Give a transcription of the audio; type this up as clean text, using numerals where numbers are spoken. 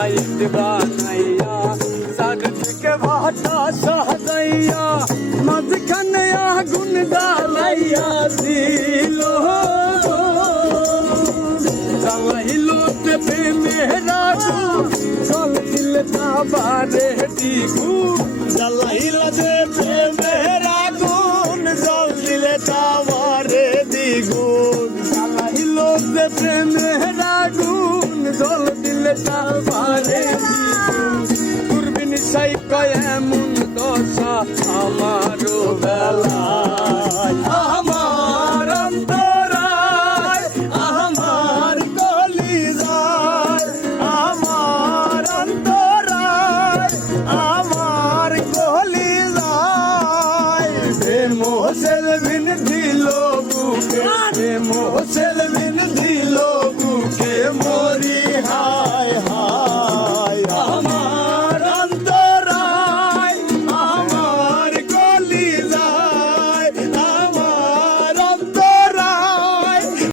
light বানাইয়া চারদিকে ভাটা সাজাইয়া মাঝখানে আগুন জ্বালাইয়া দিল জ্বালাইল প্রেমের আগুন জল দিলে তাবারে দ্বিগুণ জ্বালাইল যে প্রেমের আগুন জল দিলে তাবারে দ্বিগুণ জ্বালাইল যে প্রেমের আগুন জল দিলে তাবারে দ্বিগুণ দূরবীন সাই কয় এমন দশা আমারও বেলায়